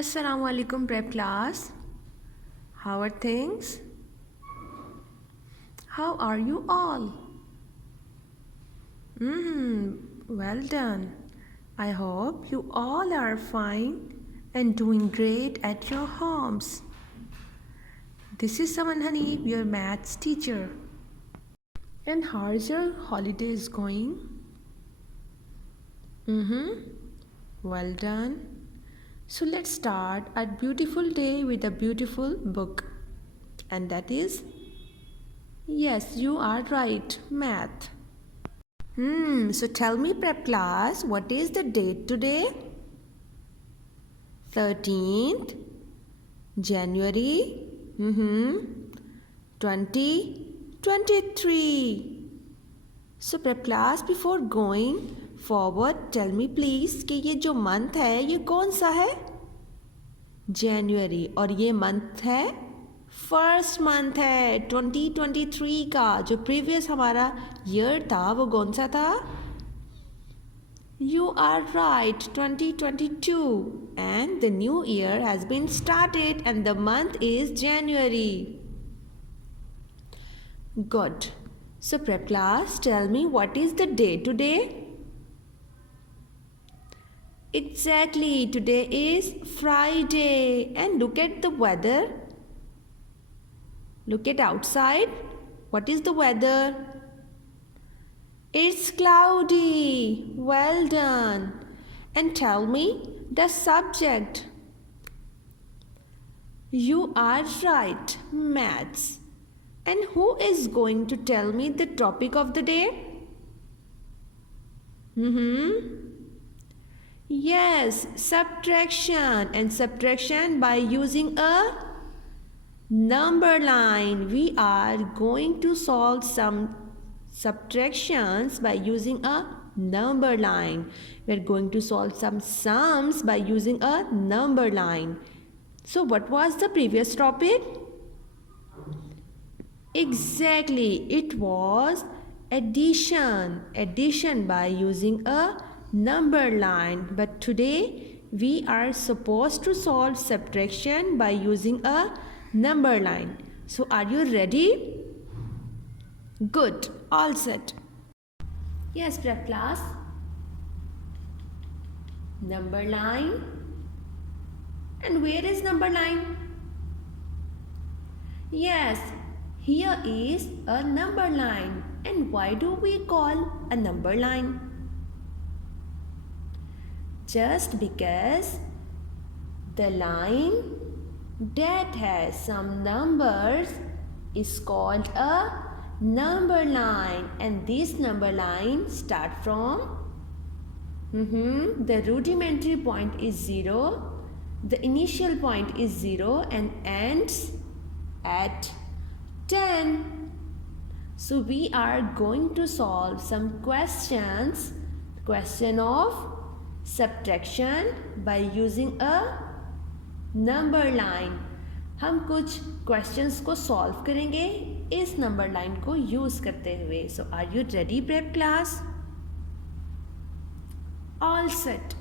Assalamu alaikum prep class. How are things? How are you all? Well done. I hope you all are fine and doing great at your homes. This is Saman Hanif, your maths teacher. And how's your holidays going? Well done. So let's start our beautiful day with a beautiful book. And that is, yes, you are right, math. So tell me, prep class, what is the date today? 13th January 2023. So prep class, before going forward, tell me please कि ये जो month है ये कौन सा है? January. और ये month है फर्स्ट मंथ है 2023 का. जो प्रीवियस हमारा ईयर था वो कौन सा था? You are right, 2022. And the new year has been started and the month is January. Good. So prep class, tell me what is the day today? Exactly, today is Friday. And look at the weather. Look at outside. What is the weather? It's cloudy. Well done. And tell me the subject. You are right, maths. And who is going to tell me the topic of the day? Yes, subtraction. And subtraction by using a number line. We are going to solve some subtractions by using a number line. We are going to solve some sums by using a number line. So what was the previous topic? Exactly, it was addition. Addition by using a number line. But today we are supposed to solve subtraction by using a number line. So are you ready? Good, all set. Yes, prep class. Number line. And where is number line? Yes, here is a number line. And why do we call a number line? Just because the line that has some numbers is called a number line, and this number line start from the rudimentary point is 0, the initial point is 0 and ends at 10. So we are going to solve some questions, question of subtraction by using a number line. हम कुछ questions को solve करेंगे इस number line को use करते हुए. So are you ready, prep class? All set.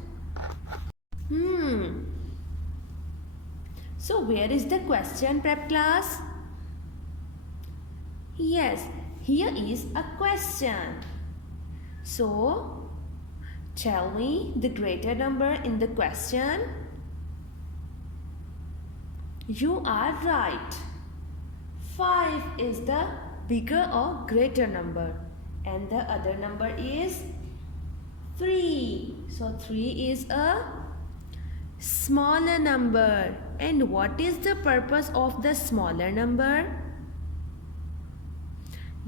So where is the question, prep class? Yes, here is a question. So tell me the greater number in the question. You are right. 5 is the bigger or greater number and the other number is 3. So 3 is a smaller number. And what is the purpose of the smaller number?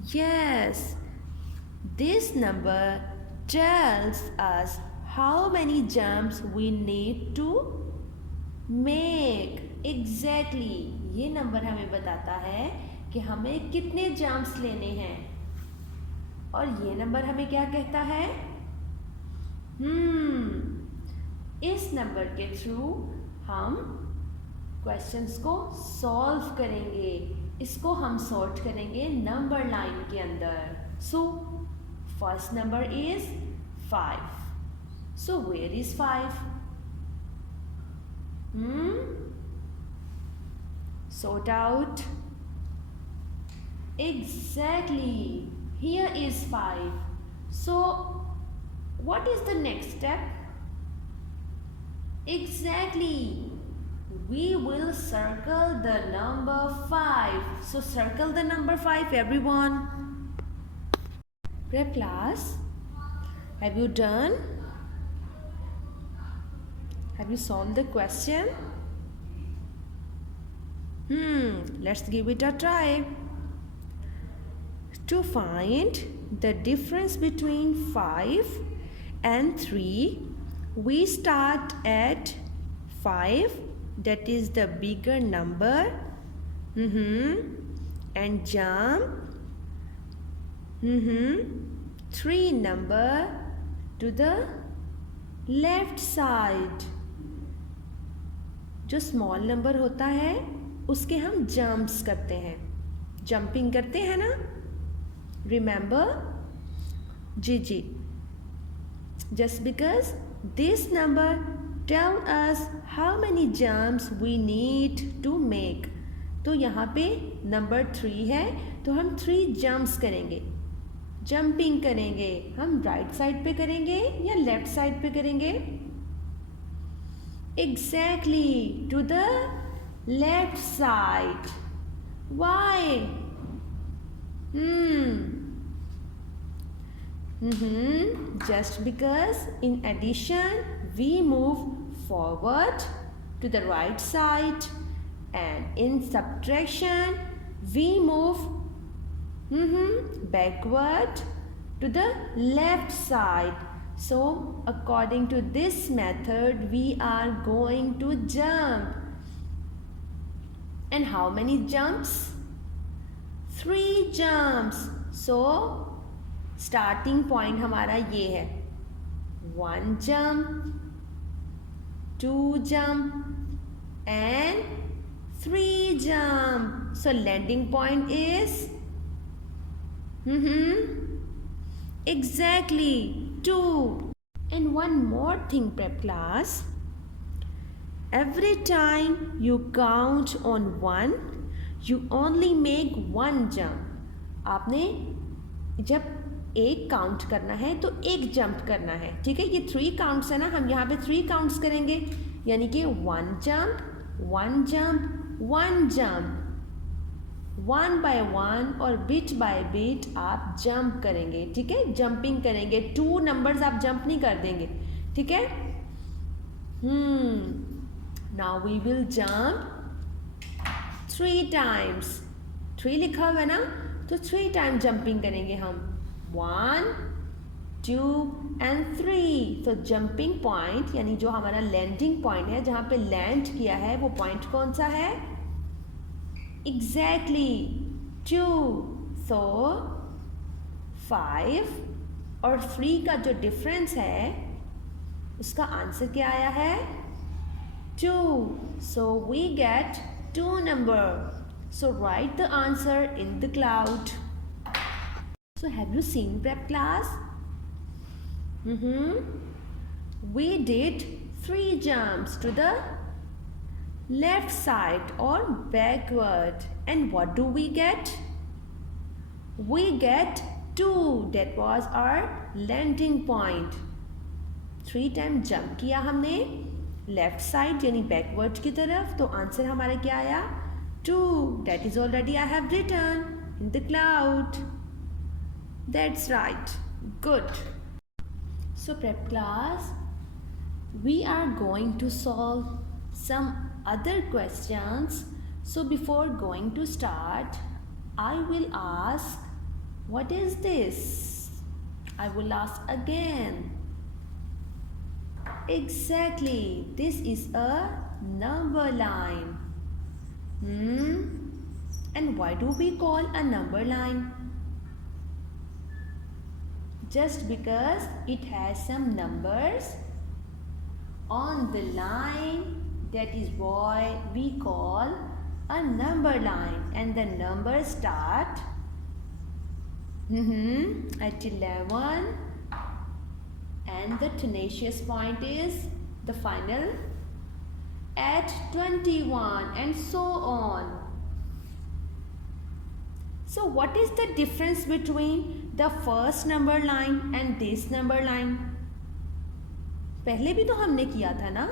Yes, this number tells us how many jumps we need to make. Exactly, ये number हमें बताता है कि हमें कितने jumps लेने हैं. और ये नंबर हमें क्या कहता है? इस नंबर के थ्रू हम क्वेश्चंस को सॉल्व करेंगे. इसको हम सॉर्ट करेंगे नंबर लाइन के अंदर. So first number is 5. So where is 5? Sort out. Exactly. Here is 5. So what is the next step? Exactly. We will circle the number 5. So circle the number 5, everyone. Prep class. Have you done? Have you solved the question? Let's give it a try. To find the difference between 5 and 3, we start at 5, that is the bigger number, and jump 3 number to the left side. जो small number होता है उसके हम jumps करते हैं, jumping करते हैं ना, रिमेंबर? जी just because this number tell us how many jumps we need to make. तो यहाँ पे नंबर 3 है तो हम 3 जंप्स करेंगे, जंपिंग करेंगे। हम राइट साइड पे करेंगे या लेफ्ट साइड पे करेंगे? Exactly, to the left side. Why? Just because in addition we move forward to the right side, and in subtraction we move backward to the left side. So according to this method we are going to jump. And how many jumps? 3 jumps. So starting point हमारा ये है, 1 jump, 2 jump and 3 jump. So landing point is exactly 2. And one more thing, prep class. Every time you count on 1, you only make 1 jump. आपने जब 1 count करना है तो 1 jump करना है, ठीक है? ये 3 काउंट्स है ना, हम यहाँ पे 3 काउंट्स करेंगे, यानी कि 1 जंप, 1 जंप, 1 जंप, 1 by 1 और बिट बाय बिट आप जंप करेंगे, ठीक है? जंपिंग करेंगे, 2 नंबर्स आप जंप नहीं कर देंगे, ठीक है? Now we will jump 3 times. 3 लिखा हुआ है ना, तो 3 टाइम जंपिंग करेंगे हम, 1, 2 and 3. तो जंपिंग पॉइंट यानी जो हमारा लैंडिंग पॉइंट है, जहाँ पे लैंड किया है, वो पॉइंट कौन सा है? Exactly 2. So 5 और 3 का जो डिफरेंस है उसका आंसर क्या आया है? 2. So we get 2 number. So write the answer in the cloud. So have you seen prep class? We did 3 jumps to the left side or backward, and what do we get? We get 2. That was our landing point. 3 time jump किया हमने left side यानी backward की तरफ, तो answer हमारा क्या आया? 2. That is already I have written in the cloud. That's right. Good. So prep class, we are going to solve some other questions. So before going to start, I will ask, what is this? I will ask again. Exactly, this is a number line. And why do we call a number line? Just because it has some numbers on the line, that is why we call a number line, and the numbers start at 11 and the tenacious point is the final at 21 and so on. So what is the difference between the first number line and this number line? पहले भी तो हमने किया था ना,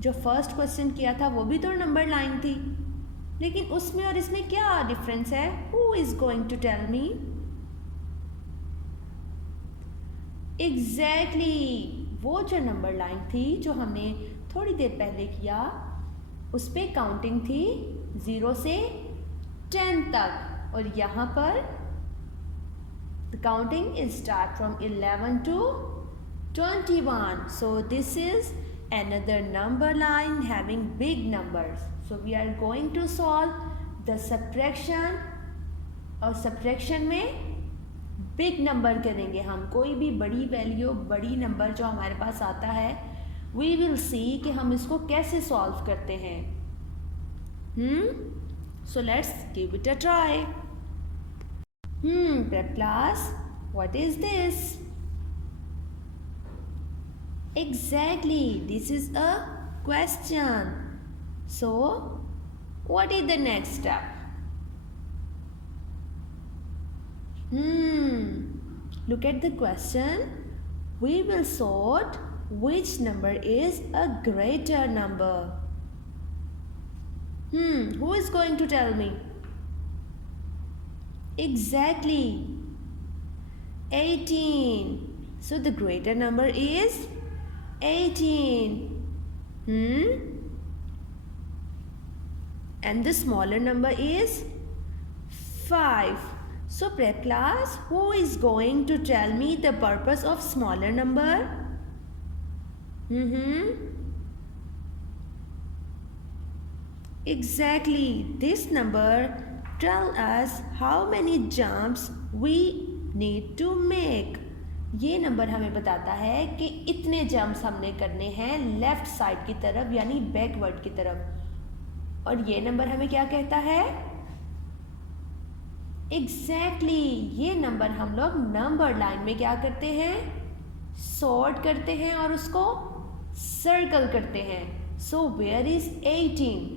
जो first question किया था वो भी तो नंबर लाइन थी, लेकिन उसमें और इसमें क्या डिफरेंस है? Who is going to tell me? Exactly वो जो नंबर लाइन थी जो हमने थोड़ी देर पहले किया, उस पर काउंटिंग थी 0 से 10 तक, और यहाँ पर the counting is start from 11 to 21. So this is another number line having big numbers. So we are going to solve the subtraction, और subtraction में big number करेंगे हम. कोई भी बड़ी वैल्यू, बड़ी नंबर जो हमारे पास आता है, we will see कि हम इसको कैसे solve करते हैं. So let's give it a try. Prep class, what is this? Exactly, this is a question. So, what is the next step? Look at the question. We will sort which number is a greater number. Who is going to tell me? Exactly, 18. So the greater number is 18. And the smaller number is 5. So prep class, who is going to tell me the purpose of smaller number? Exactly, this number tell us how many jumps we need to make. ये number हमें बताता है कि इतने jumps हमने करने हैं left side की तरफ, यानी बैकवर्ड की तरफ. और ये नंबर हमें क्या कहता है? एग्जैक्टली, ये नंबर हम लोग नंबर लाइन में क्या करते हैं? सॉर्ट करते हैं और उसको सर्कल करते हैं. So where is 18?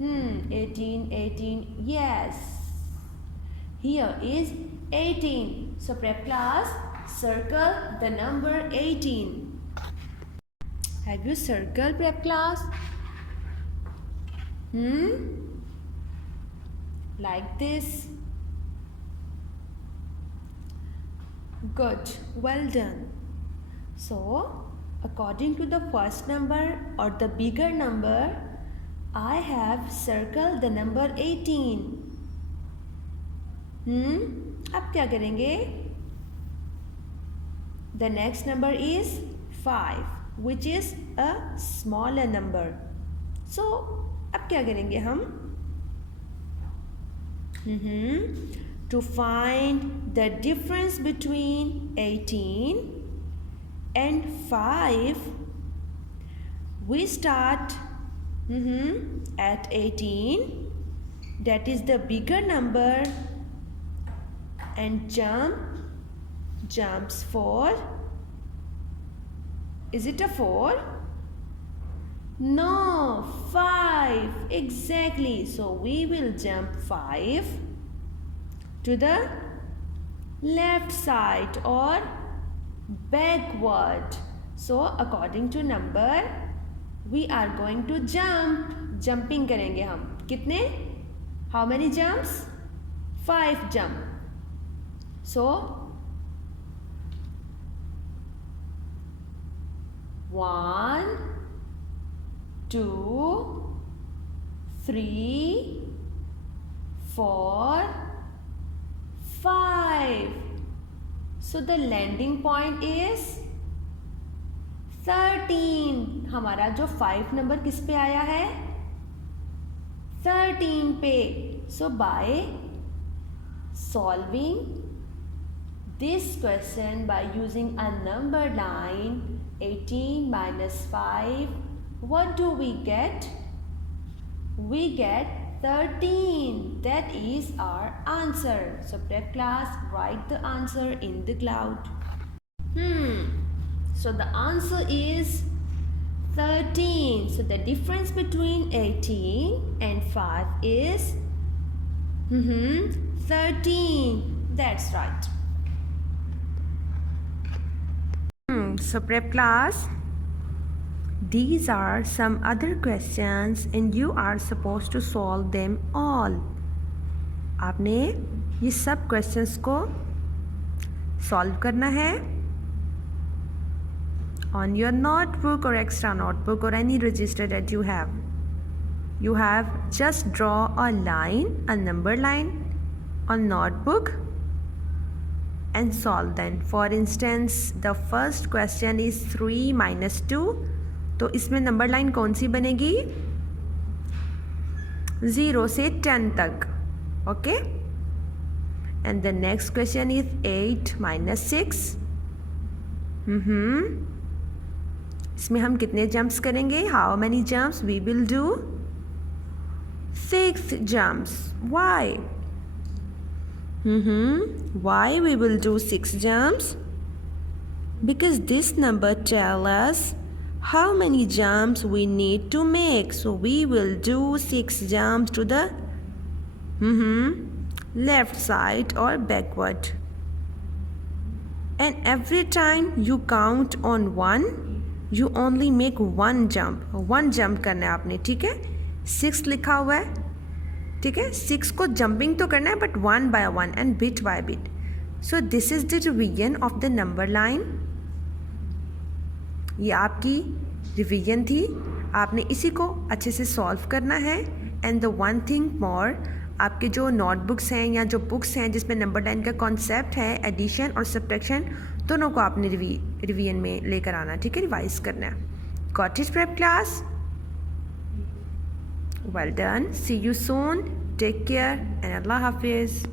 18, yes, here is 18. So prep class, circle the number 18. Have you circled, prep class? Like this? Good, well done. So according to the first number or the bigger number, I have circled the number 18. अब क्या करेंगे? The next number is 5, which is a smaller number. So अब क्या करेंगे हम? To find the difference between 18 and 5, we start at 18, that is the bigger number, and jumps 4. Is it a 4? No, 5. Exactly. So we will jump 5 to the left side or backward. So according to number, we are going to jump. Jumping करेंगे हम. कितने? How many jumps? 5 jump. So 1, 2, 3, 4, 5. So the landing point is 13. हमारा जो 5 number किस पे आया है? 13 पे. So by solving this question by using a number line, 18 minus 5, what do we get? We get 13. That is our answer. So prep class, write the answer in the cloud. So the answer is 13. So the difference between 18 and 5 is 13. That's right. So prep class, these are some other questions and you are supposed to solve them all. आपने ये सब questions को solve करना है on your notebook or extra notebook or any register that you have. You have just draw a line, a number line on notebook and solve them. For instance, the first question is 3 minus 2. तो इसमें number line कौन सी बनेगी? 0 से 10 तक. Okay? And the next question is 8 minus 6. इसमें हम कितने jumps करेंगे? How many jumps we will do? 6 jumps. Why? Why we will do 6 jumps? Because this number tells us how many jumps we need to make. So we will do 6 jumps to the left side or backward. And every time you count on 1, you only make 1 jump. 1 jump करना है आपने, ठीक है? 6 लिखा हुआ है, ठीक है? 6 को जंपिंग तो करना है but 1 by 1 and bit by bit. So this is the revision of the number line. ये आपकी रिवीजन थी. आपने इसी को अच्छे से सॉल्व करना है. And the one thing more, आपके जो नोटबुक्स हैं या जो बुक्स हैं जिसमें नंबर लाइन का कॉन्सेप्ट है, एडिशन और सब्ट्रैक्शन, दोनों को आपने रिवीजन में लेकर आना, ठीक है? रिवाइज करना है. Got it prep class? Well done. See you soon. Take care and Allah Hafiz.